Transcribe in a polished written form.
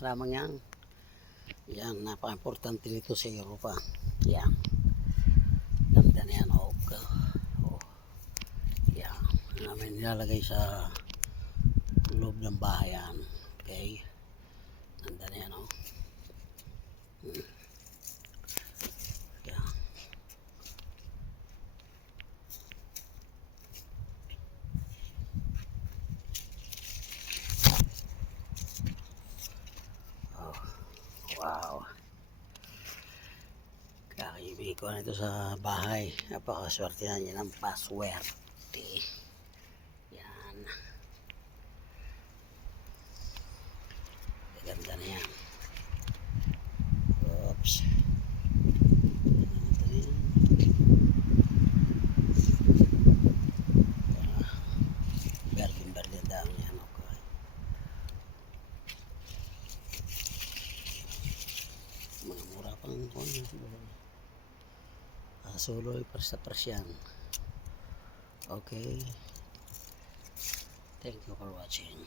lamang yan. Yan, napaka-importante nito sa Europa. Yan. Ganda na yan. Oh. Yan. Namin nilalagay sa loob ng bahay yan. Okay. Ganda na yan. Oh. Yan. Oh. Wow. Kakaibig ko na ito sa bahay. Napakaswerte na yan ang paswerte. Yan. Ganda na yan. Oops. Berlin dami yan. Okay. Mga mura pang suloy para sa Persian. Okay. Thank you for watching.